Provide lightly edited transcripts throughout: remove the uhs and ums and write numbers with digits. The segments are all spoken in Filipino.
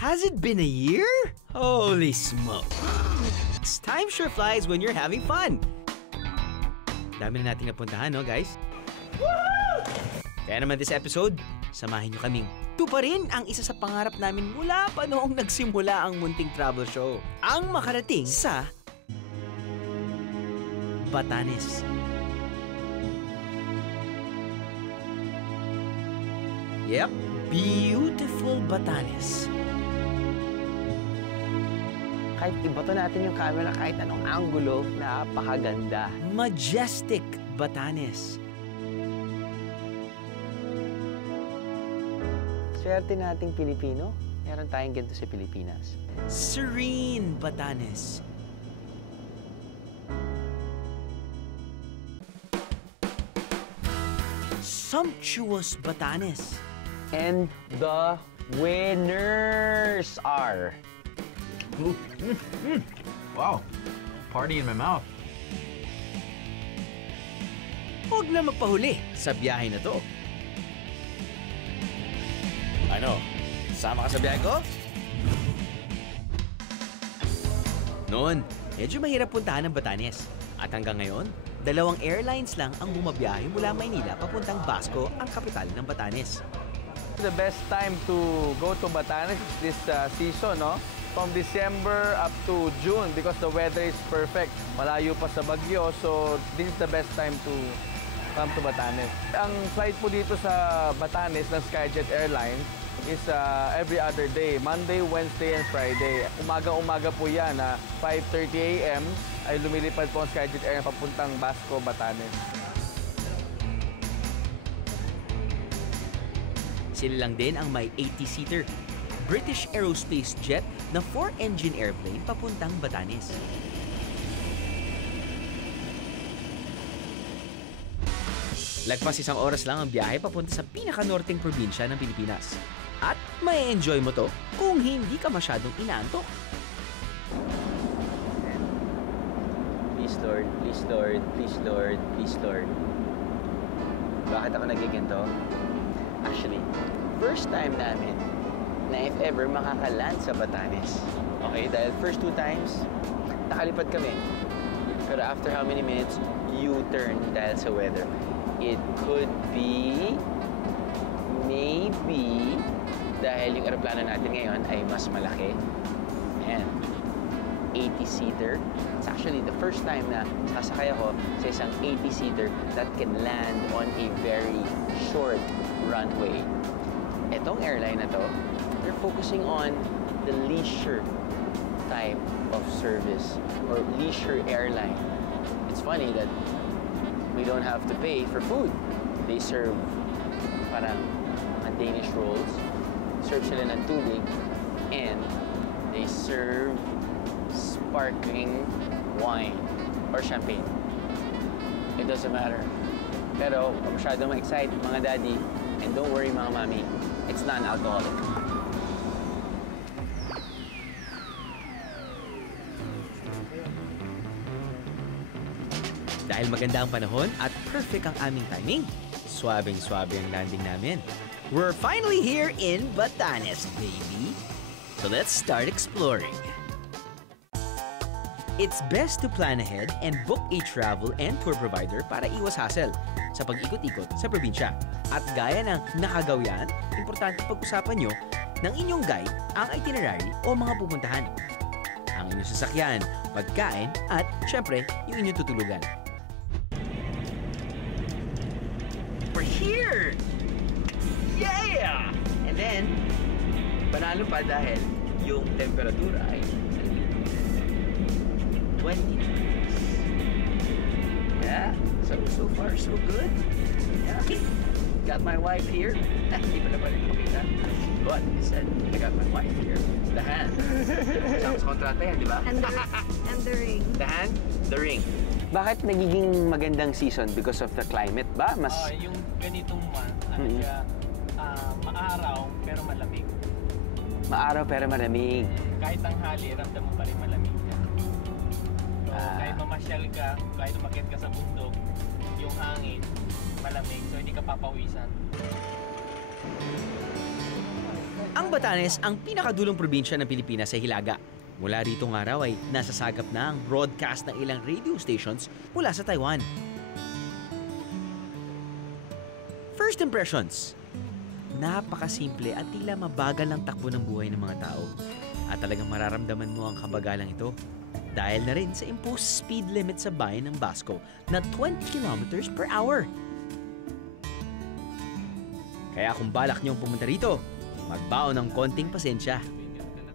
Has it been a year? Holy smoke. Time sure flies when you're having fun. Dami na natin napuntahan, no guys? Woohoo! Kaya naman this episode, samahin nyo kaming tuparin ang isa sa pangarap namin mula pa noong nagsimula ang munting travel show. Ang makarating sa Batanes. Yep, beautiful Batanes. Kahit ibato natin yung camera kahit anong angulo, napakaganda. Majestic Batanes. Swerte nating Pilipino, meron tayong ganito sa Pilipinas. Serene Batanes. Sumptuous Batanes. And the winners are... Wow, party in my mouth. Huwag na magpahuli sa biyahe na to. Ano? Sama ka sa biyahe ko? Noon, medyo mahirap puntahan ng Batanes. At hanggang ngayon, 2 airlines lang ang bumabiyahe mula Maynila papuntang Basco, ang kapital ng Batanes. The best time to go to Batanes is this season, no? From December up to June because the weather is perfect. Malayo pa sa Baguio, so this is the best time to come to Batanes. Ang flight po dito sa Batanes ng Skyjet Airlines is every other day, Monday, Wednesday, and Friday. Umaga-umaga po yan, 5:30 a.m. ay lumilipad po ang Skyjet Airlines papuntang Basco, Batanes. Sila lang din ang may 80-seater British Aerospace jet na 4-engine airplane papuntang Batanes. Lagpas 1 oras lang ang biyahe papunta sa pinaka-norteng probinsya ng Pilipinas. At may enjoy mo to kung hindi ka masyadong inaantok. Please Lord, please Lord, please Lord, please Lord. Bakit ako nagiginto? Actually, first time namin na if ever makakaland sa Batanes. Okay, dahil first 2 times, nakalipad kami. Pero after how many minutes, U-turn dahil sa weather. It could be, maybe, dahil yung aeroplano natin ngayon ay mas malaki. And 80-seater. It's actually the first time na sasakay ako sa isang 80-seater that can land on a very short runway. Etong airline na to, they're focusing on the leisure type of service or leisure airline. It's funny that we don't have to pay for food. They serve parang mga Danish rolls, serve sila ng tubig, and they serve sparkling wine or champagne. It doesn't matter. Pero kung masyadong ma-excite mga daddy, and don't worry mga mami, it's non-alcoholic. Dahil maganda ang panahon at perfect ang aming timing, swabing-swabe ang landing namin. We're finally here in Batanes, baby! So let's start exploring. It's best to plan ahead and book a travel and tour provider para iwas hassle sa pag-ikot-ikot sa probinsya. At gaya ng nakagawyan, importante pag-usapan nyo ng inyong guide ang itinerary o mga pupuntahan, ang inyong sasakyan, pagkain, at syempre, yung inyong tutulugan. We're here! Yeah! And then, panalo pa dahil yung temperatura ay 20 degrees. Yeah, so far so good. Yeah, got my wife here. Hindi pa na pala makita. But, I said, I got my wife here. The hand. Sama sa kontrata yan, di ba? And the ring. The hand, the ring. Bakit nagiging magandang season? Because of the climate ba? Mas... yung ganitong month, siya, maaraw pero malamig. Maaraw pero malamig. Kahit tanghali, ramdam mo pa rin malamig ka. So, kahit mamasyal ka, kahit umakyat ka sa bundok, yung hangin, malamig. So, hindi ka papawisan. Ang Ang Batanes ang pinakadulong probinsya ng Pilipinas sa Hilaga. Mula rito ng araw ay nasasagap na ang broadcast ng ilang radio stations mula sa Taiwan. First impressions. Napakasimple at tila mabagal ang takbo ng buhay ng mga tao. At talagang mararamdaman mo ang kabagalang ito. Dahil na rin sa imposed speed limit sa bayan ng Basco na 20 kilometers per hour. Kaya kung balak niyong pumunta rito, magbaon ng konting pasensya.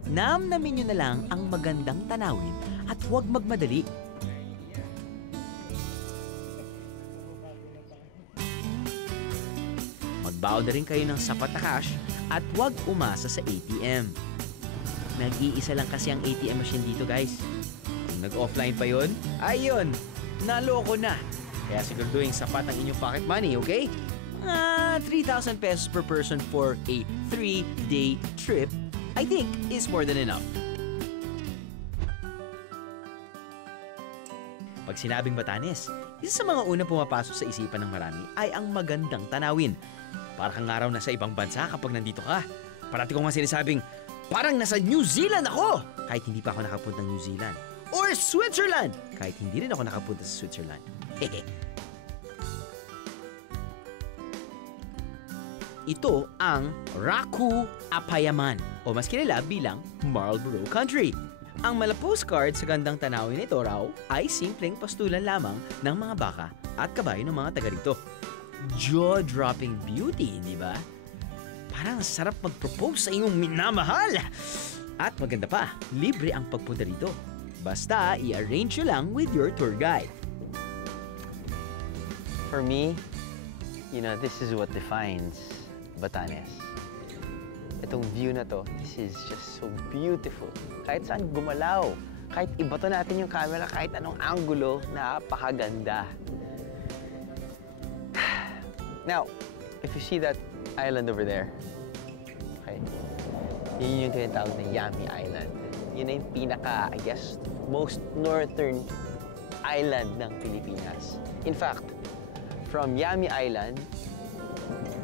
Namnamin niyo na lang ang magandang tanawin at huwag magmadali. Magbaon na rin kayo ng sapat na cash at huwag umasa sa ATM. Nag-iisa lang kasi ang ATM machine dito, guys. Kung nag-offline pa yun, ayun, naloko na. Kaya siguraduhin sapat ang inyong pocket money, okay? 3,000 pesos per person for a 3-day trip, I think, is more than enough. Pag sinabing Batanes, isa sa mga unang pumapasok sa isipan ng marami ay ang magandang tanawin. Para kang araw na sa ibang bansa kapag nandito ka. Parati ko nga sinasabing, parang nasa New Zealand ako! Kahit hindi pa ako nakapunta ng New Zealand. Or Switzerland! Kahit hindi rin ako nakapunta sa Switzerland. Hehe. Ito ang Raku Apayaman o mas kilala bilang Marlborough Country. Ang mala postcard sa gandang tanawin nito raw ay simpleng pastulan lamang ng mga baka at kabayo ng mga taga rito. Jaw-dropping beauty, di ba? Parang sarap mag-propose sa iyong minamahal. At maganda pa, libre ang pagpunta rito. Basta i-arrange nyo lang with your tour guide. For me, this is what defines Batanes. Itong view na to, this is just so beautiful. Kahit saan gumalaw, kahit ibato natin yung camera, kahit anong angulo, napakaganda. Now, if you see that island over there, okay, yun yung tinatawag na Yami Island. Yun na yung pinaka, I guess, most northern island ng Pilipinas. In fact, from Yami Island,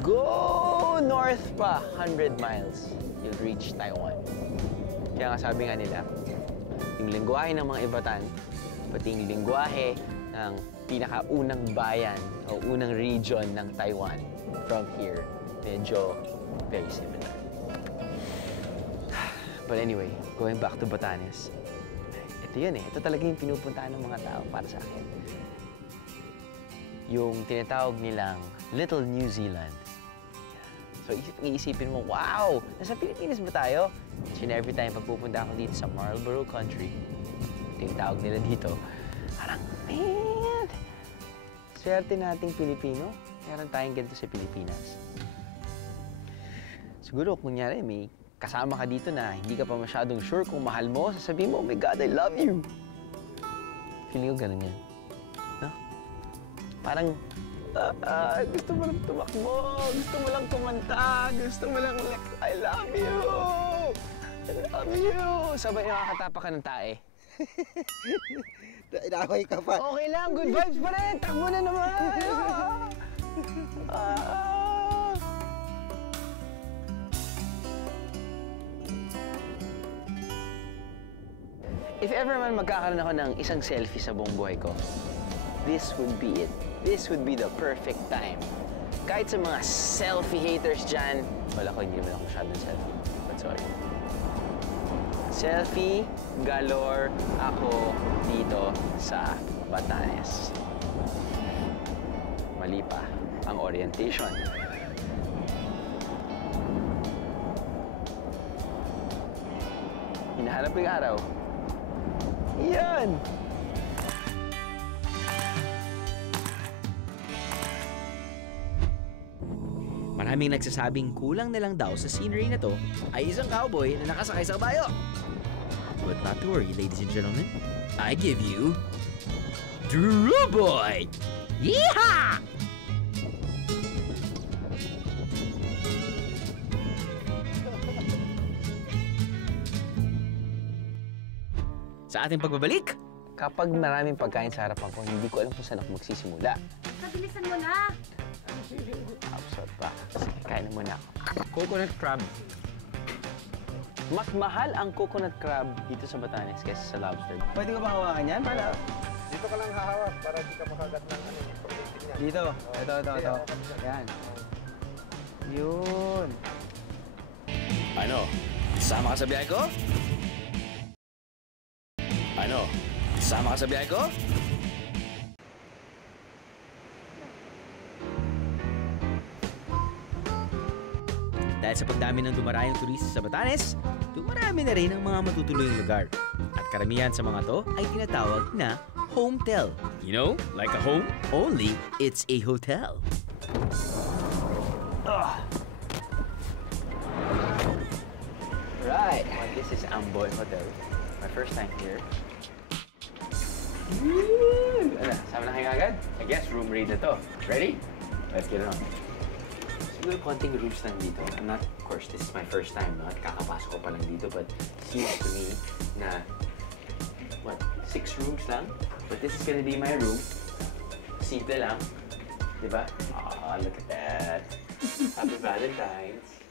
go north pa, 100 miles, you'll reach Taiwan. Kaya nga sabi nga nila, yung lingwahe ng mga Ivatan, pati yung lingwahe ng pinakaunang bayan o unang region ng Taiwan from here, medyo very similar. But anyway, going back to Batanes, ito yun eh. Ito talaga yung pinupuntahan ng mga tao para sa akin. Yung tinatawag nilang Little New Zealand. So, iisipin mo, wow! Nasa Pilipinas ba tayo? So, every time pagpupunta ako dito sa Marlborough Country, ito yung tawag nila dito, parang, man! Swerte nating Pilipino. Meron tayong ganito sa Pilipinas. Siguro, kunyari, may kasama ka dito na hindi ka pa masyadong sure kung mahal mo, sasabihin mo, oh my God, I love you! Feeling ko ganun yan. No? Parang, gusto mo lang tumakbo, gusto mo lang kumanta, gusto mo lang I love you! I love you! Sabay nakakatapa ka ng tae. Inaway ka pa. Okay lang, good vibes pa rin! Takbo na naman! If ever man magkakaroon ako ng isang selfie sa buong buhay ko, this would be it. This would be the perfect time. Kahit sa mga selfie haters dyan, wala ko, hindi naman ako masyadong selfie. But sorry. Selfie galore ako dito sa Batanes. Mali pa ang orientation. Hinahanap ko yung araw. Yan! Maraming nagsasabing kulang na lang daw sa scenery na to ay isang cowboy na nakasakay sa kabayo. But not to worry, ladies and gentlemen. I give you Drew Boy! Yeehaw! Sa ating pagbabalik, Kapag maraming pagkain sa harapan ko, hindi ko alam kung saan ako magsisimula. Pabilisan mo na! Absorb pa. Sige, kain na muna ako. Coconut crab. Mas mahal ang coconut crab dito sa Batanes kaysa sa lobster. Pwede ko ba hawakan yan? Para... Dito ka lang hahawak para di ka makagat ng ano, pagdating niya. Dito. Ito. Yan. Yun. Ano? Sama ka sa biyahe ko? Ano? Sama ka sa biyahe ko? Dahil sa pagdami ng dumarayong turista sa Batanes, dumarami na rin ang mga matutuluyang lugar. At karamihan sa mga to ay tinatawag na hometel. You know, like a home, only it's a hotel. Right. This is Amboy Hotel. My first time here. Ano, sama na kayo agad? I guess room raid na to. Ready? Let's get it on. Siguro konting rooms lang dito. I'm not, of course, this is my first time, no? At kakapasok ko pa lang dito, but seems to me na, what, 6 rooms lang? But this is gonna be my room. Simple lang. Diba? Ah, look at that. Happy Valentine's.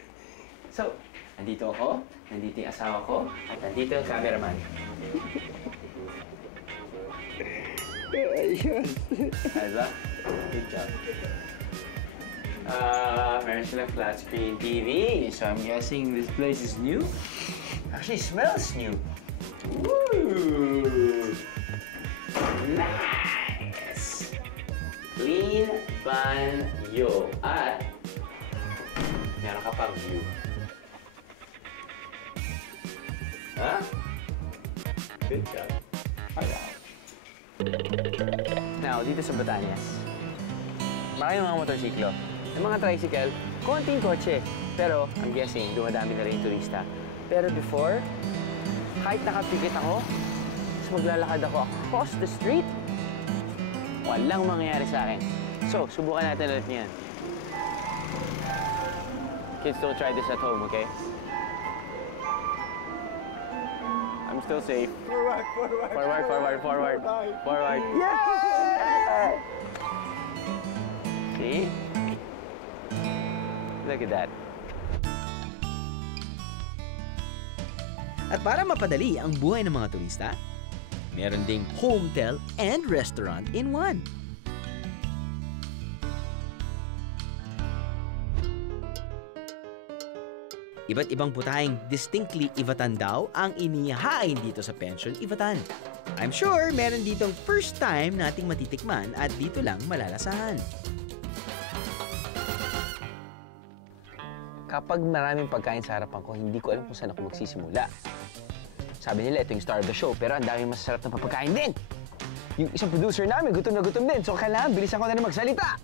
So, nandito ako, nandito yung asawa ko, at nandito yung cameraman. Ayun. Diba? Good job. Meron silang flat screen TV, so I'm guessing this place is new. Actually, smells new. Woo! Nice! Clean banyo. At meron ka pang view. Ha? Good job. Alright. Now, dito sa Batanes, maraming mga motorsiklo. Yung mga tricycle, konting kotse. Pero, I'm guessing, dumadami na rin yung turista. Pero before, kahit nakapikit ako, tapos maglalakad ako across the street, walang mangyayari sa akin. So, subukan natin ulit niyan. Kids, don't try this at home, okay? I'm still safe. Forward. Yeah! See? Look at that. At para mapadali ang buhay ng mga turista, meron ding hometel and restaurant in one. Iba't ibang putahing distinctly Ivatan daw ang inihahain dito sa Pension Ivatan. I'm sure meron ditong first time nating matitikman at dito lang malalasahan. Kapag maraming pagkain sa harapan ko, hindi ko alam kung saan ako magsisimula. Sabi nila, ito yung star of the show, pero ang daming masasarap na papagkain din. Yung isang producer namin, gutom na gutom din, so kailangan bilisan ko na rin magsalita.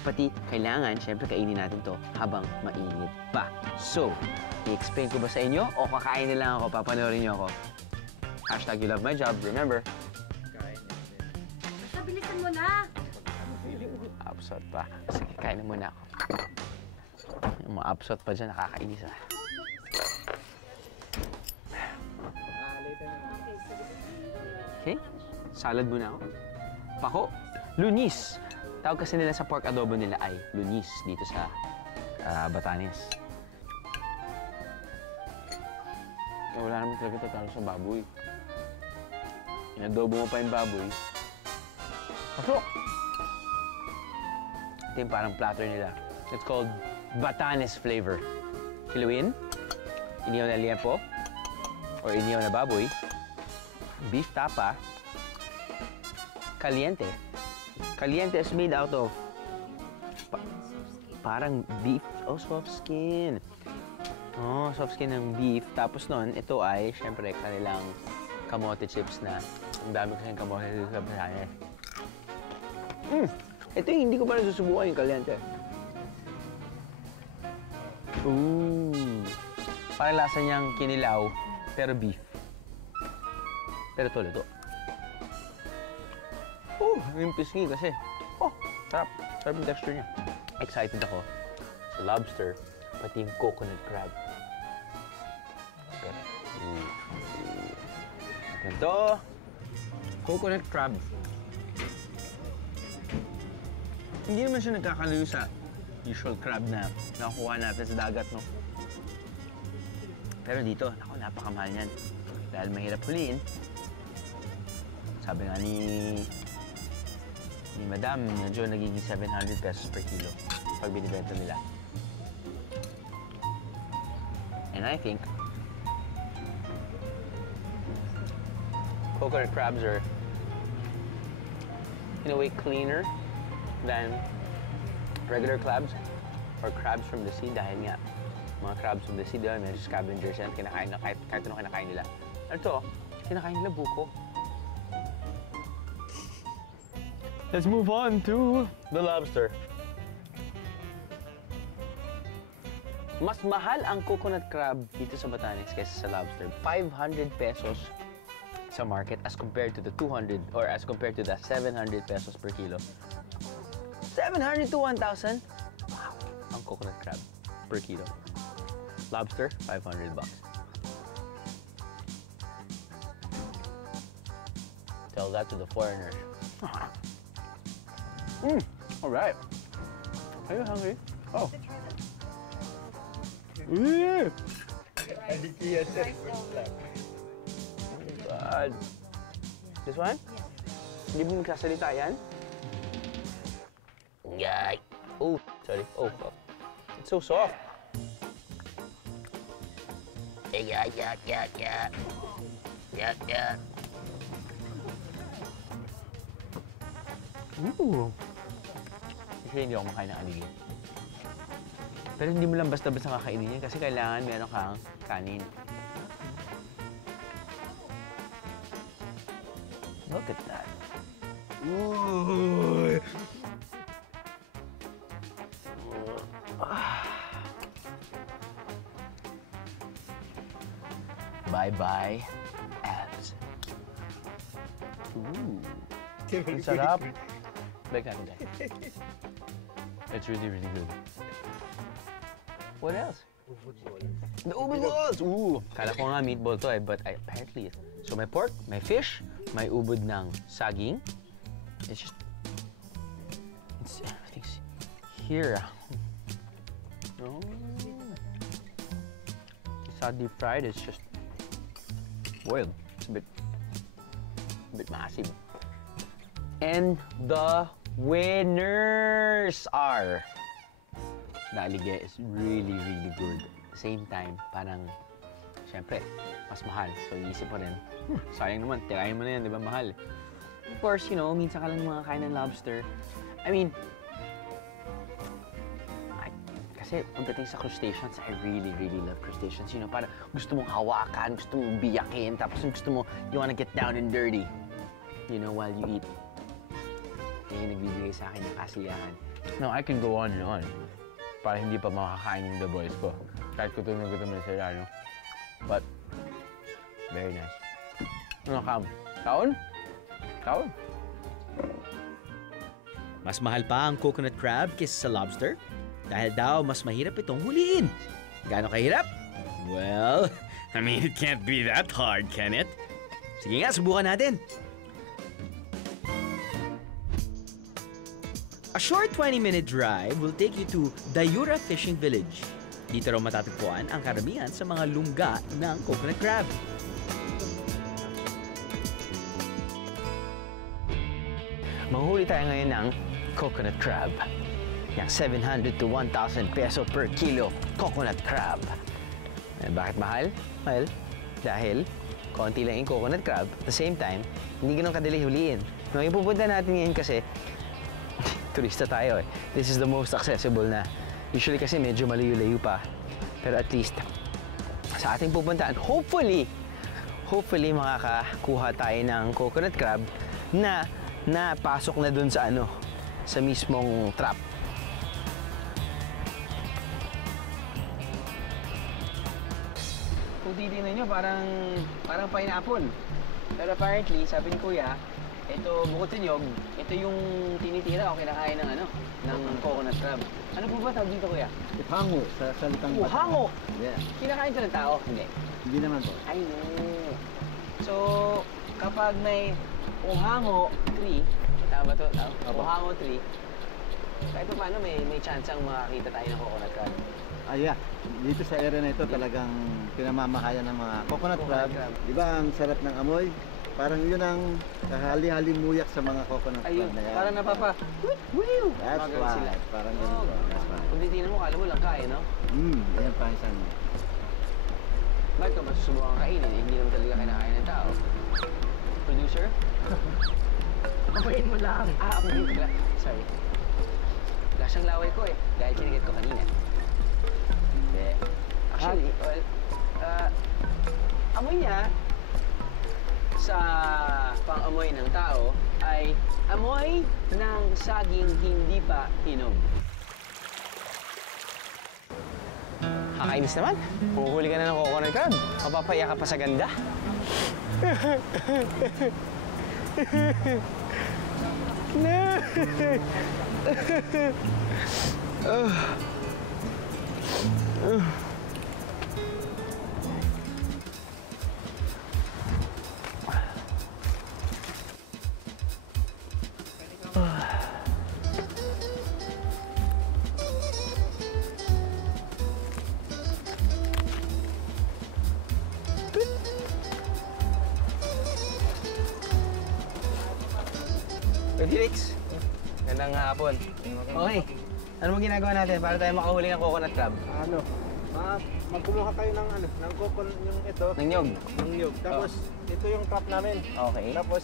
Pati, kailangan, syempre, kainin natin to habang mainit pa. So, i-explain ko ba sa inyo o kakain na lang ako, papanoorin niyo ako? Hashtag you love my job, remember? Basta bilisan mo na. Absot pa. Sige, kain na muna ako. Yung mga absot pa dyan, nakakainis ah. Okay, salad muna ako. Pako, lunis. Tawag kasi nila sa pork adobo nila ay lunis dito sa Batanes. Wala naman talaga tatalo sa baboy. Inadobo mo pa yung baboy. Pasok! Ito yung parang platter nila. It's called Batanes flavor. Kiluin, inihaw na liempo, or inihaw na baboy, beef tapa, caliente. Caliente is made out of parang beef. Oh, soft skin. Oh, soft skin ng beef. Tapos nun, ito ay, syempre, kanilang kamote chips na ang dami kasing kamote dito sa Batanes. Ito yung hindi ko pa nasusubukan yung caliente. Ooh. Parang lasa niyang kinilaw, pero beef. Pero ito, luto. Oh, yung pisngi kasi. Oh, sarap. Sarap yung texture niya. Excited ako sa lobster, pati yung coconut crab. Ganito. Coconut crab. Hindi naman siya nagkakalayo sa usual crab na nakukuha natin sa dagat, no? Pero dito, naku, napakamahal niyan. Dahil mahirap huliin. Sabi nga ni Madam, medyo nagiging 700 pesos per kilo pag binibenta nila. And I think coconut crabs are in a way cleaner than regular crabs or crabs from the sea dahil nga mga crabs from the sea dahil medyo scavengers yan, kinakain na kahit ano kinakain nila. Ano to? Kinakain nila buko. Let's move on to the lobster. Mas mahal ang coconut crab dito sa Batanes kaysa sa lobster. 500 pesos sa market as compared to the 200 or as compared to the 700 pesos per kilo. 700 to 1,000? Wow, ang coconut crab per kilo. Lobster, 500 bucks. Tell that to the foreigners. All right. Are you hungry? Oh. Yeah. God. This one? Hindi mo nagsasalita yan? Yay! Oh, sorry. Oh, oh. It's so soft. Yeah. Ooh. Kasi hindi ako makain ng aligid. Pero hindi mo lang basta-basta kakainin yan kasi kailangan meron kang kanin. Look at that. Ooh. Bye-bye, abs. Ooh. Ang sarap. Balik natin dyan. It's really, really good. What else? The ubod balls! Ooh! Kala ko nga meatball to but apparently it's... So may pork, may fish, may ubod ng saging. It's just... Everything's here. Oh. It's not deep fried, it's just boiled. It's a bit massive. And the winners are... The aligid is really, really good. At the same time, parang, syempre, mas mahal. So, iisip mo rin, sayang naman, tirahin mo na yan, di ba, mahal. Of course, you know, minsan ka lang mga kain ng lobster. I mean, kasi pagdating sa crustaceans, I really, really love crustaceans. You know, parang gusto mong hawakan, gusto mong biyakin, tapos gusto mo, you wanna get down and dirty, you know, while you eat. Yan yung nagbibigay sa akin ng kasiyahan. No, I can go on and on. Para hindi pa makakain yung the boys ko. Kahit gutom na sila, no? But, very nice. Ano, Cam? Kaon? Kaon? Mas mahal pa ang coconut crab kaysa sa lobster dahil daw mas mahirap itong huliin. Gaano kahirap? Well, I mean, it can't be that hard, can it? Sige nga, subukan natin. A short 20-minute drive will take you to Dayura Fishing Village. Dito raw matatagpuan ang karamihan sa mga lungga ng coconut crab. Manghuli tayo ngayon ng coconut crab. Yung 700 to 1,000 peso per kilo coconut crab. Bakit mahal? Well, dahil konti lang yung coconut crab. At the same time, hindi ganun kadali huliin. Yung ipupunta natin ngayon kasi turista tayo eh. This is the most accessible na. Usually kasi medyo malayo-layo pa. Pero at least, sa ating pupuntaan, hopefully makakakuha tayo ng coconut crab na napasok na dun sa sa mismong trap. Kung titignan nyo, parang pineapple. Pero apparently, sabi ni Kuya, ito, bukod sa nyog, ito yung tinitira o kinakain ng coconut crab. Ano po ba tawag dito, Kuya? Hango sa salitang Bataan. Hango! Yeah. Kinakain ito ng tao? Hindi. Hindi naman po. Ay, no. So, kapag may uhango tree, tama ba ito? Uhango tree, kahit pa paano may chance ang makakita tayo ng coconut crab. Yeah. Dito sa area na ito talagang pinamamahayan ng mga coconut crab. Di ba ang sarap ng amoy? Parang yun ang kahali-hali muyak sa mga coconut Ayun, crab na yan. parang napapa. That's Magaling why. sila. Parang ganun po. That's why. Kung titignan mo, kala mo lang kain, no? Ayan pa isang. Bakit ka ba susubukan kainin? Hindi naman talaga kinakain ng tao. Producer? Amoyin mo lang. Amoyin ko lang. Sorry. Lasang laway ko eh. Dahil kinigat ko kanina. Hindi. Actually, well, amoy niya sa pang-amoy ng tao ay amoy ng saging hindi pa hinog. Kakainis naman. Huhuli ka na ng coconut crab. Mapapaya ka pa sa ganda. Felix, gandang hapon. Okay, ano mo ginagawa natin para tayo makahuli ng coconut crab? Magkumuha kayo ng ng coconut yung ito. Ng nyog? Ng nyog. Tapos ito yung trap namin. Okay. Tapos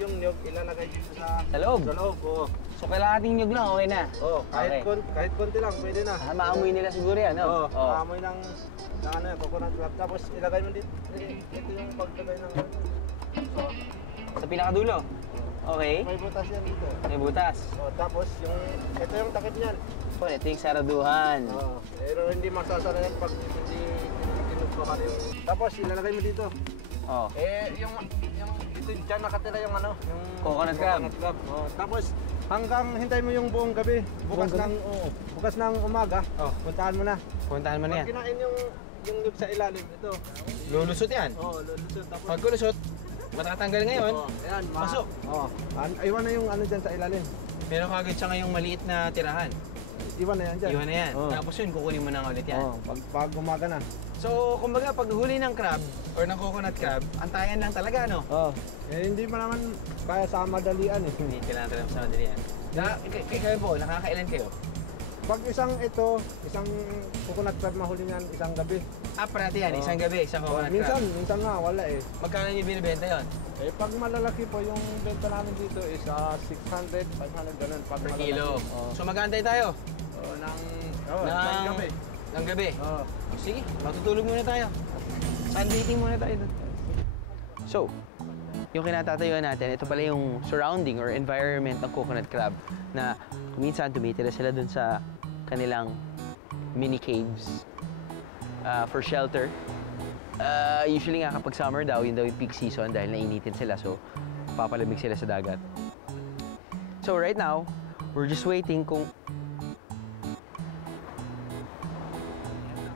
yung nyog ilalagay dito sa loob? Sa loob, oo. So kailangan nyog lang, okay na? Oo, Okay. kahit konti lang, pwede na. Maamoy nila siguro yan, no? Oo, maamoy ng coconut crab. Tapos ilagay mo dito, ito yung paglagay ng so, Sa pinakadulo? Okay. may butas yan dito. May butas. Tapos ito yung takip niyan. So, ito yung saraduhan. Pero hindi masasara yan pag hindi tinugtukan yung... Tapos ilalagay mo dito. Oh. Yung ito dyan nakatira yung yung Coconut crab. Tapos hanggang hintay mo yung buong gabi. Bukas ng umaga. Puntahan mo na. Puntahan mo na yan. Pag kinain yung nyug sa ilalim, ito. Lulusot yan? Oo, lulusot. Tapos Pag kulusot, matatanggal ngayon. ayan, Pasok. Iwan na yung dyan sa ilalim. Pero kagad siya ngayong maliit na tirahan. Iwan na yan dyan. Iwan na yan. Tapos yun, kukunin mo na ulit yan. Pag umaga na. So, kumbaga, pag huli ng crab or ng coconut crab, antayan lang talaga, no? Hindi mo naman kaya sa madalian eh. Hindi kailangan talaga sa madali yan. Kayo po, nakakailan kayo? Pag isang coconut crab mahuli niyan, isang gabi. Parati yan, isang gabi, isang coconut crab. Minsan nga, wala eh. Magkano niyo binibenta yun? Pag malalaki po, yung benta namin dito is 600, 500, ganun. Pag Per malalaki. kilo. So, mag-aantay tayo? ng gabi. Ng gabi? Sige, matutulog muna tayo. Sunbathing muna tayo doon. So, yung kinatatayuan natin, ito pala yung surrounding or environment ng coconut crab na minsan tumitira sila dun sa kanilang mini caves for shelter. Usually nga kapag summer daw, yun daw yung peak season dahil nainitin sila, so papalamig sila sa dagat. So right now, we're just waiting kung...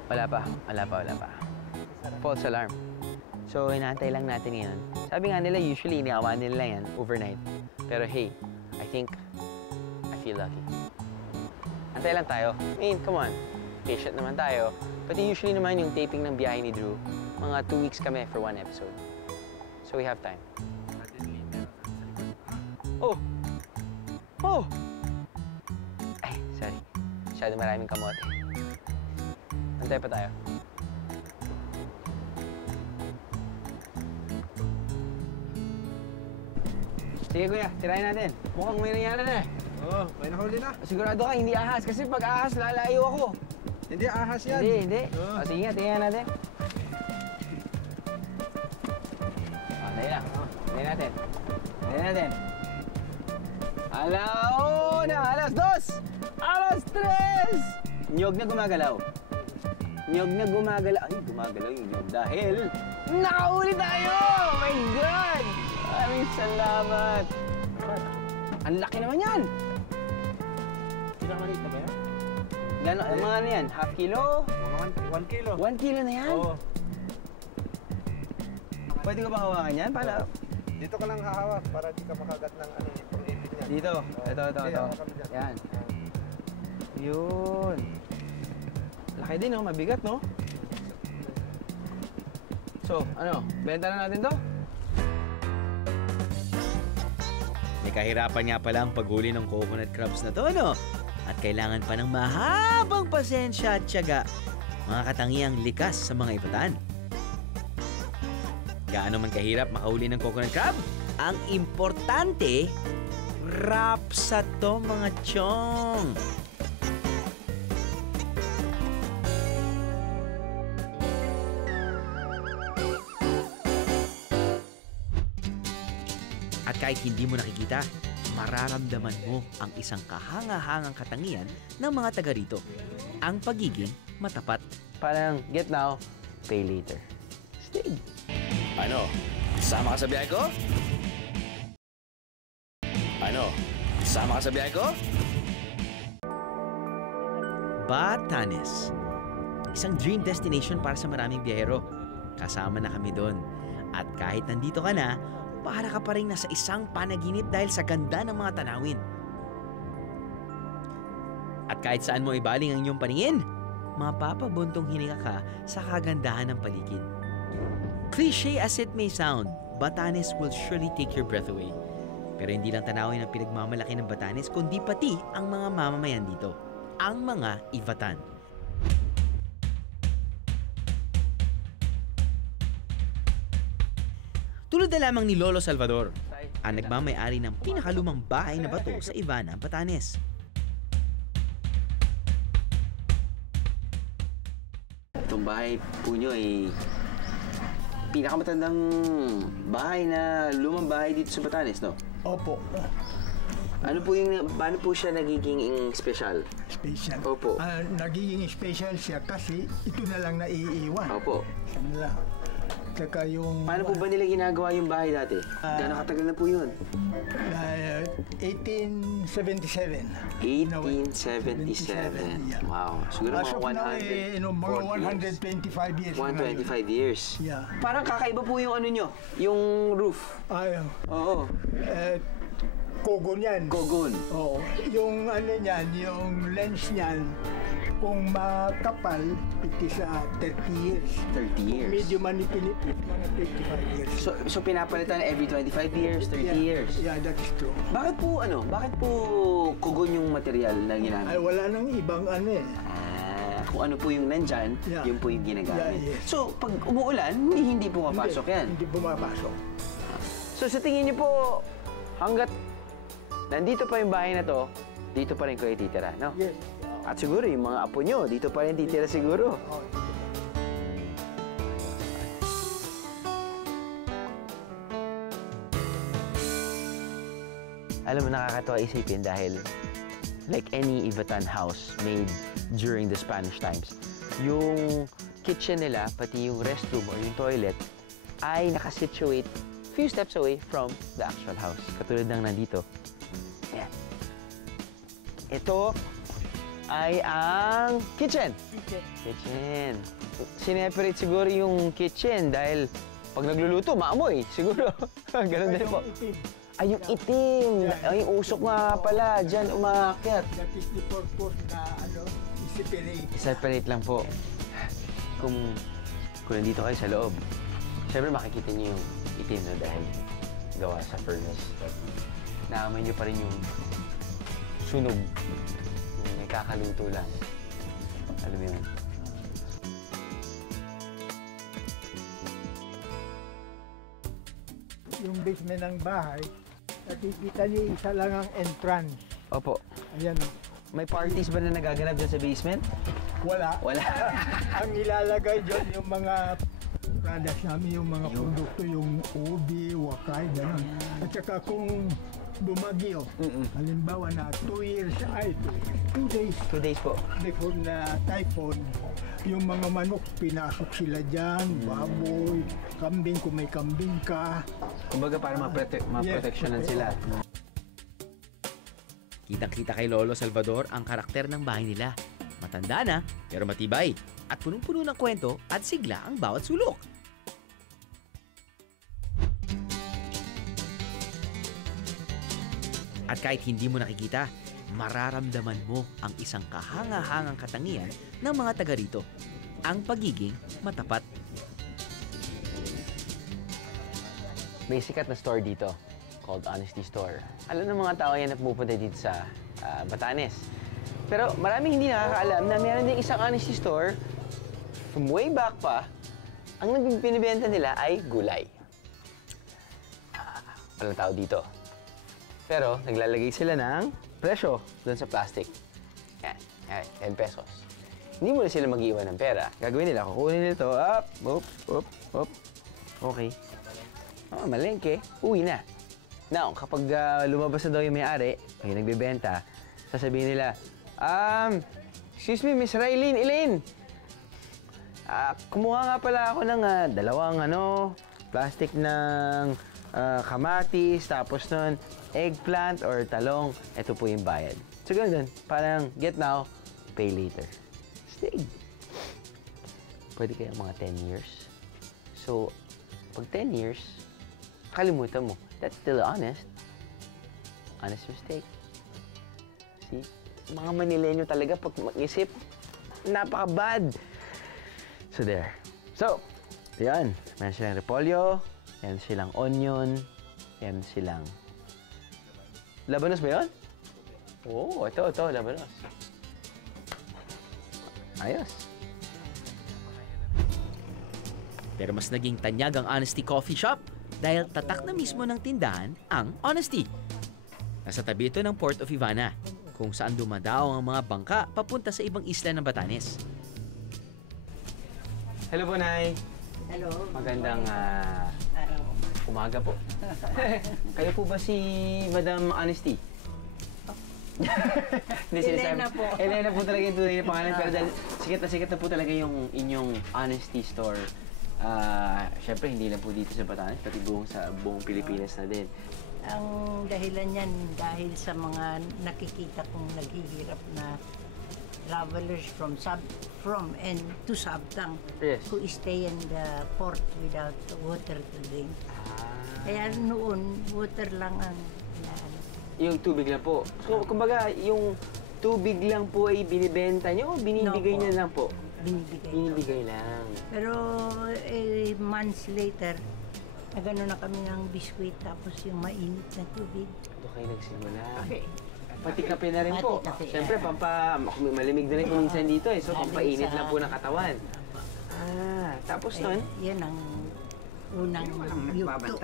Wala pa. False alarm. So, inaantay lang natin yan. Sabi nga nila, usually, iniawa nila yan overnight. Pero hey, I feel lucky. Antay lang tayo. I mean, come on. Patient naman tayo. But usually naman yung taping ng biyahe ni Drew, mga 2 weeks kami for 1 episode. So we have time. Oh! Ay, sorry. Masyado maraming kamote. Antay pa tayo. Sige kuya, tirahin natin. Mukhang may nangyari na eh. May nahuli na. Sigurado ka, hindi ahas. Kasi pag ahas, lalayo ako. Hindi, ahas yan. Hindi. Sige nga, tingnan natin. Dahil lang. Tingnan natin. Alauna! Alas 2! Alas 3! Nyog na gumagalaw. Ay, gumagalaw yung nyog dahil nakahuli tayo! Oh my God! Maraming salamat! Ang laki naman yan! Pinakamaliit na ba yan? Mga ano yan? Half kilo? 1 kilo. 1 kilo na yan? Oo. Pwede ko ba hawakan yan? Para... Dito ka lang hahawak para di ka makagat ng yung ipit niya. Dito? Ito. Hawakan mo dyan. Yan. Yun. Laki din, no? Mabigat, no? So, ano? Benta na natin to? May kahirapan nga pala ang paghuli ng coconut crabs na to, no? At kailangan pa ng mahabang pasensya at tiyaga. Mga katangiang likas sa mga ivatan. Gaano man kahirap makahuli ng coconut crab? Ang importante, rap sa to mga chong. At kahit hindi mo nakikita, mararamdaman mo ang isang kahanga-hangang katangian ng mga taga rito. Ang pagiging matapat. Parang get now, pay later. Stig. Ano? Sama ka sa biyahe ko? Ano? Sama ka sa biyahe ko? Batanes. Isang dream destination para sa maraming biyahero. Kasama na kami doon. At kahit nandito ka na, para ka pa rin nasa isang panaginip dahil sa ganda ng mga tanawin. At kahit saan mo ibaling ang iyong paningin, mapapabuntong hininga ka sa kagandahan ng paligid. Cliché as it may sound, Batanes will surely take your breath away. Pero hindi lang tanawin ang pinagmamalaki ng Batanes, kundi pati ang mga mamamayan dito, ang mga Ivatan. Tulad na lamang ni Lolo Salvador, ang nagmamayari ng pinakalumang bahay na bato sa Ivana, Batanes. Itong bahay po nyo ay pinakamatandang bahay na lumang bahay dito sa Batanes, no? Opo. Paano po siya nagiging special? Special. Opo. Nagiging special siya kasi ito na lang naiiwan. Opo. Siya na lang. Saka yung... Paano po ba nila ginagawa yung bahay dati? Gano'ng katagal na po yun? 1877. 1877. Yeah. Wow. Siguro As of now, mga 125 years. 125 years. Yeah. Parang kakaiba po yung ano nyo, yung roof. Ayun. Oo. Kogon yan. Kogon. Oo. Yung ano niyan, yung lens niyan, kung makapal, piti sa 30 years. 30 years. Kung medyo manipinipit, mga 25 years. So pinapalitan every 25 years, 30 years? Yeah, that is true. Bakit po kogon yung material na ginamit? Ay, wala nang ibang ano eh. Kung ano po yung nandyan, Yeah. yun po yung ginagamit. Yeah, yes. So, pag umuulan, hindi pumapasok yan. Hindi pumapasok. So, sa tingin niyo po, hanggat nandito pa yung bahay na to, dito pa rin kayo titira, no? Yes. At siguro, yung mga apo nyo, dito pa rin titira siguro. Alam mo, nakakatawa isipin dahil like any Ivatan house made during the Spanish times, yung kitchen nila, pati yung restroom or yung toilet, ay nakasituate few steps away from the actual house. Katulad ng nandito. Ayan. Ito ay ang kitchen. Kitchen. Sineperate siguro yung kitchen dahil pag nagluluto, maamoy. Siguro. Ganun din po. Ay, yung itim. Ay, yung usok nga pala. Diyan umaakyat. That is the purpose na i-separate. I-separate lang po. Kung nandito kayo sa loob, syempre makikita niyo yung itim na dahil gawa sa furnace. Naamoy niyo pa rin yung sunog. Yung nagkakaluto lang. Alam mo yun? Yung basement ng bahay, nakikita niyo isa lang ang entrance. Opo. Ayan. May parties ba na nagaganap dyan sa basement? Wala. Wala. Ang ilalagay dyan yung mga products namin, yung mga produkto, yung ubi, wakay, gano'n. At saka kung bumagyo, halimbawa na 2 days 2 days po. before na typhoon, yung mga manok, pinasok sila dyan, baboy, kambing kung may kambing ka. Kumbaga para maproteksyonan sila. Kitang-kita kay Lolo Salvador ang karakter ng bahay nila. Matanda na, pero matibay. At punong-puno ng kwento at sigla ang bawat sulok. At kahit hindi mo nakikita, mararamdaman mo ang isang kahanga-hangang katangian ng mga taga rito, ang pagiging matapat. May sikat na store dito called Honesty Store. Alam ng mga tao yan na pumupunta dito sa Batanes. Pero maraming hindi nakakaalam na meron din isang Honesty Store from way back pa. Ang binibenta nila ay gulay. Walang tao dito. Pero naglalagay sila ng presyo doon sa plastic. Yan, 10 pesos. Hindi mo na sila mag-iwan ng pera. Gagawin nila, kukunin nila ito, up. Okay. Malengke, uwi na. Now, kapag lumabas na daw yung may-ari, yung nagbebenta, sasabihin nila, excuse me, Miss Raylene, Elaine. Kumuha nga pala ako ng dalawang plastic ng kamatis, tapos nun, eggplant or talong. Ito po yung bayad. So, ganun. Parang get now, pay later. Stig. Pwede kaya mga 10 years. So, pag 10 years, kalimutan mo. That's still honest. Honest mistake. See? Mga Manileño talaga pag mag-isip, napaka-bad. So, there. So, yan. Meron silang repolyo, meron silang onion, meron silang labanos ba yun? Oo, ito, labanos. Ayos. Pero mas naging tanyag ang Honesty Coffee Shop dahil tatak na mismo ng tindahan ang Honesty. Nasa tabi ito ng Port of Ivana, kung saan dumadaong ang mga bangka papunta sa ibang isla ng Batanes. Hello po, Nay. Hello. Magandang umaga po. Kayo po ba si Madam Honesty? Elena po. Elena po talaga yung tunay na pangalan. Pero dahil sikat na po talaga yung inyong Honesty Store. Siyempre, hindi lang po dito sa Batanes, pati sa buong Pilipinas na din. Ang dahilan yan dahil sa mga nakikita kong naghihirap na travelers from and to Sabtang, yes, who stay in the port without water to drink. Kaya noon, water lang ang yung tubig lang po. So, kumbaga, yung tubig lang po ay binibenta nyo o binibigay nyo lang po? Binibigay lang. Pero months later, nagano na kami ng biskwit tapos yung mainit na tubig. Ito kayo nagsimula. Okay. Pati kape na rin po. Kape, siyempre, malamig na rin kung minsan dito eh. So, pampainit lang po ng katawan. Tapos nun? Yan ang unang yugto.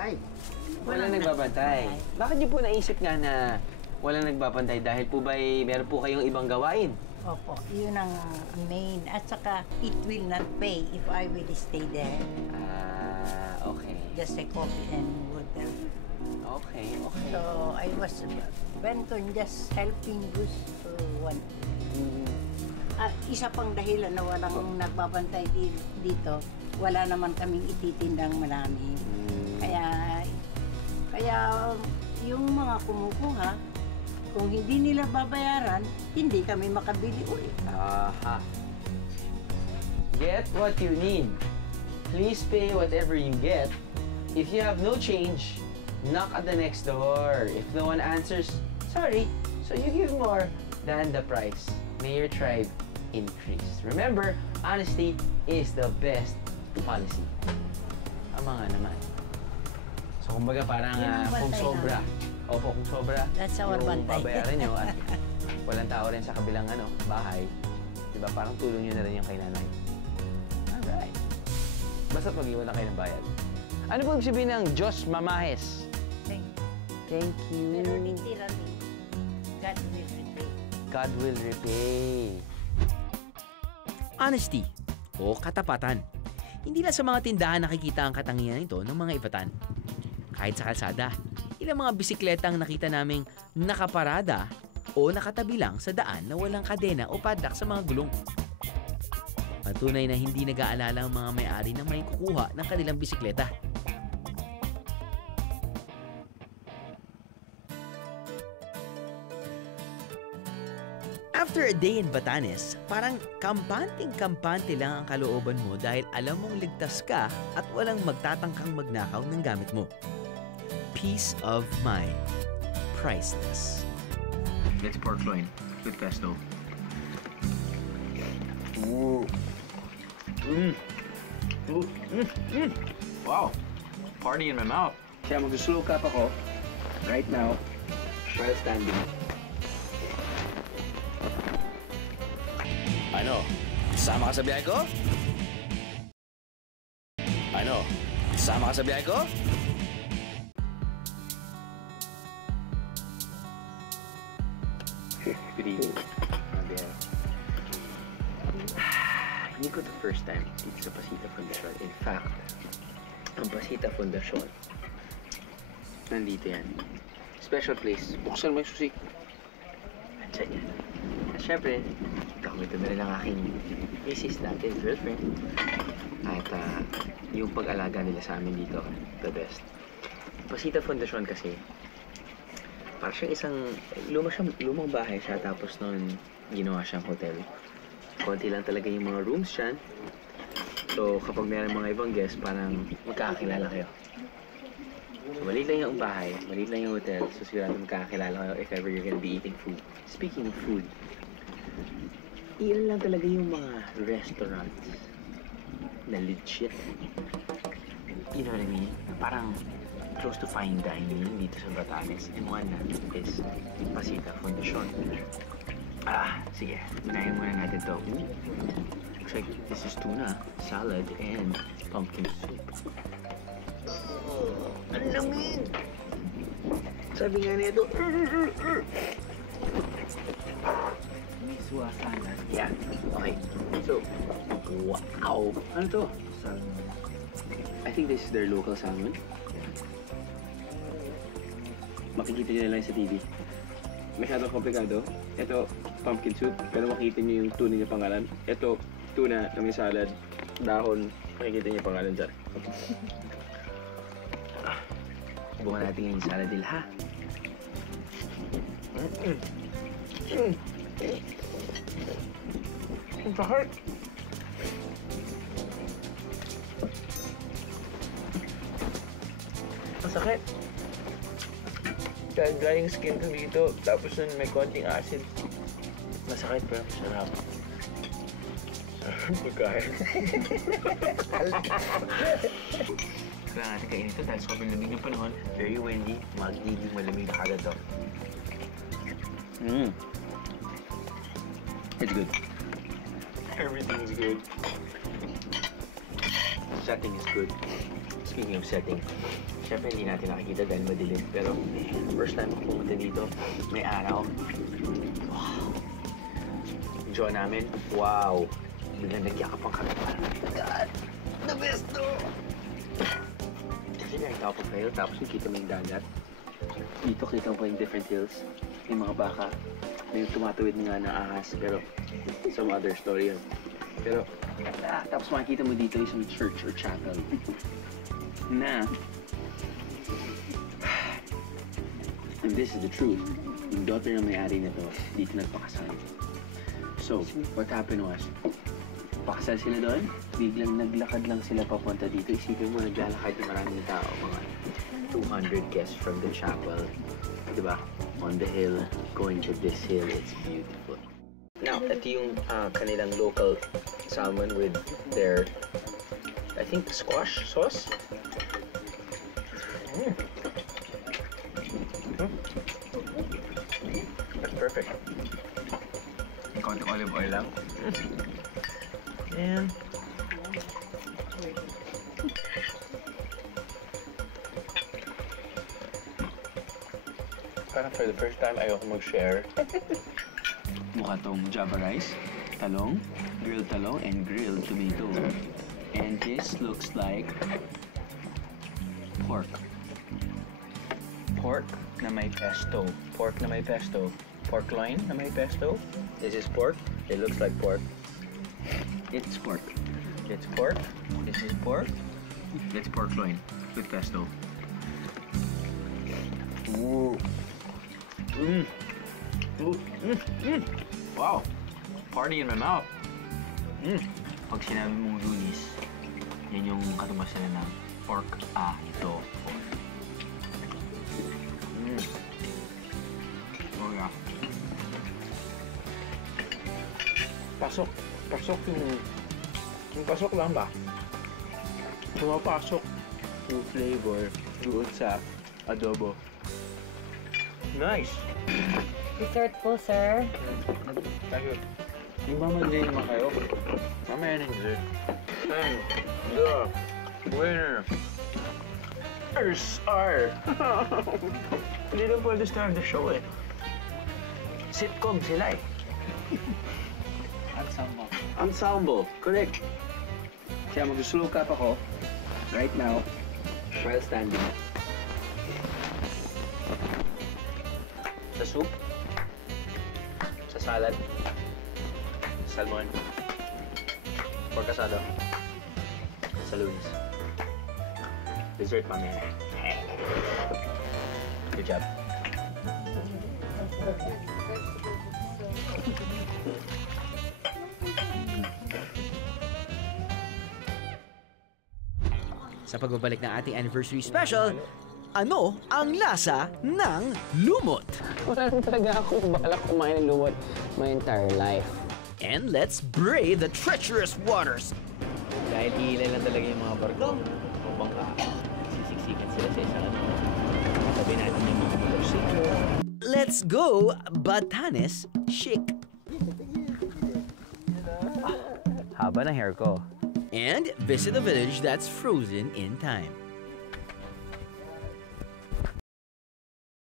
Walang nagbabantay. Bakit niyo po naisip nga na walang nagbabantay? Dahil po ba meron po kayong ibang gawain? Opo, yun ang main. At saka, it will not pay if I will stay there. Okay. Just a coffee and water. Okay. So, I was went on just helping those one. Isa pang dahilan na walang nagbabantay dito, wala naman kaming ititindang marami. Kaya yung mga kumukuha, kung hindi nila babayaran, hindi kami makabili ulit. Get what you need. Please pay whatever you get. If you have no change, knock at the next door. If no one answers, sorry. So you give more than the price. May your tribe increase. Remember, honesty is the best policy. Tama nga naman. So kumbaga parang kung sobra, kung sobra, that's our yung bantay. babayaran nyo at walang tao rin sa kabilang bahay, diba? Parang tulong nyo na rin yung kay nanay. Alright. Basta't mag-iwan na kayo ng bayad. Ano po ibig sabihin ng Diyos Mamahes? Thank you. Pero literally, God will repay. God will repay. Honesty o katapatan. Hindi lang sa mga tindahan nakikita ang katangian nito ng mga Ivatan. Kahit sa kalsada, ilang mga bisikleta ang nakita naming nakaparada o nakatabi lang sa daan na walang kadena o padlock sa mga gulong. Patunay na hindi nag-aalala ang mga may-ari na may kukuha ng kanilang bisikleta. After a day in Batanes, parang kampanteng-kampante lang ang kalooban mo dahil alam mong ligtas ka at walang magtatangkang magnakaw ng gamit mo. Peace of mind. Priceless. It's pork loin with pesto. Ooh. Ooh, wow. Party in my mouth. Kaya mag-slow cup ako right now while standing. Ano? Sama ka sa biyahe ko? Ano? Sama ka sa biyahe ko? Good evening. Hindi ko the first time dito sa Pasita Fundacion. In fact, ang Pasita Fundacion, nandito yan. Special place. Buksan mo yung susi. Andiyan yan. At syempre, kakwento na rin ang aking misis dati, girlfriend. At yung pag-alaga nila sa amin dito, the best. Pasita Fundacion kasi, parang siyang isang, lumang bahay siya, tapos noon ginawa siyang hotel. Konti lang talaga yung mga rooms dyan. So, kapag mayroong mga ibang guests, parang magkakakilala kayo. So, maliit lang yung bahay, maliit lang yung hotel, so sigurado magkakakilala kayo if ever you're gonna be eating food. Speaking of food, ilan lang talaga yung mga restaurants na legit. You know what I mean? Parang close to fine dining dito sa Batanes. And one na is Pasita Fundacion. Sige. Unahin muna natin to. Ooh. Looks like this is tuna, salad, and pumpkin soup. Ang lamig! Sabi nga nito, miswa salad. Yeah. Okay. So, wow! Ano to? Salmon. I think this is their local salmon. Makikita nyo na lang sa TV. Masyadong komplikado. Ito, pumpkin soup, pero makikita nyo yung tuna niya pangalan. Ito, tuna na may salad, dahon, makikita niyo yung pangalan dyan. Subukan natin yung salad nila, ha? Ang sakit! Ang sakit! Dahil dry yung skin ko dito, tapos nun may konting acid. Masakit pero masarap. Sarap pagkain. Kailangan natin kainin ito dahil sobrang lamig ng panahon. Very windy, magiging malamig na kagad to. It's good. Everything's good. Setting is good. Speaking of setting, syempre hindi natin nakikita dahil madilim. Pero first time ako pumunta dito, may araw. Wow! Enjoy namin. Wow! Biglang nagyakapang kami. God! The best to! Kasi yung top of hill, tapos nakita mo yung dagat. Dito kita mo pa yung different hills. May mga baka. May tumatawid nga na ahas. Pero some other story yun. Pero tapos makikita mo dito isang church or chapel na, and this is the truth, yung daughter na may-ari na to, dito nagpakasal. So, what happened was, pakasal sila doon, biglang naglakad lang sila papunta dito. Isipin mo, naglalakad yung maraming tao, mga 200 guests from the chapel, diba? On the hill, going to this hill, it's beautiful. Now, ito yung kanilang local salmon with their, I think, squash sauce. That's perfect. May konting olive oil lang. And parang for the first time, ayoko mag-share. Mukha tong Java rice, talong, grilled talong, and grilled tomato. And this looks like pork. Pork na may pesto. Pork na may pesto. Pork loin na may pesto. This is pork. It looks like pork. It's pork. It's pork. This is pork. It's pork loin with pesto. Ooh. Wow. Party in my mouth. Pag sinabi mong lunis, yan yung katumbas na ng pork ito. Oh yeah. Pasok yung pasok lang ba? Pumapasok yung flavor doon sa adobo. Nice! Dessert po, sir. Thank you. Yung mamagay naman kayo. Mamaya na yung dessert. And the winner are... Hindi na pwede start the show eh. Sitcom sila eh. Ensemble, correct. Kaya mag-slow clap ako right now while standing. Sa soup, sa salad, salmon, pork asado, sa lunes. Dessert mamaya. Good job. Sa pagbabalik ng ating anniversary special, ano ang lasa ng lumot? Wala rin talaga akong balak kumain ng lumot my entire life. And let's brave the treacherous waters. Dahil ilan lang talaga yung mga barko o bangka. Sisiksikan sila sa isang ano. Sabi natin yung mga motorsiklo. Let's go Batanes chic. Haba ng hair ko. And visit a village that's frozen in time.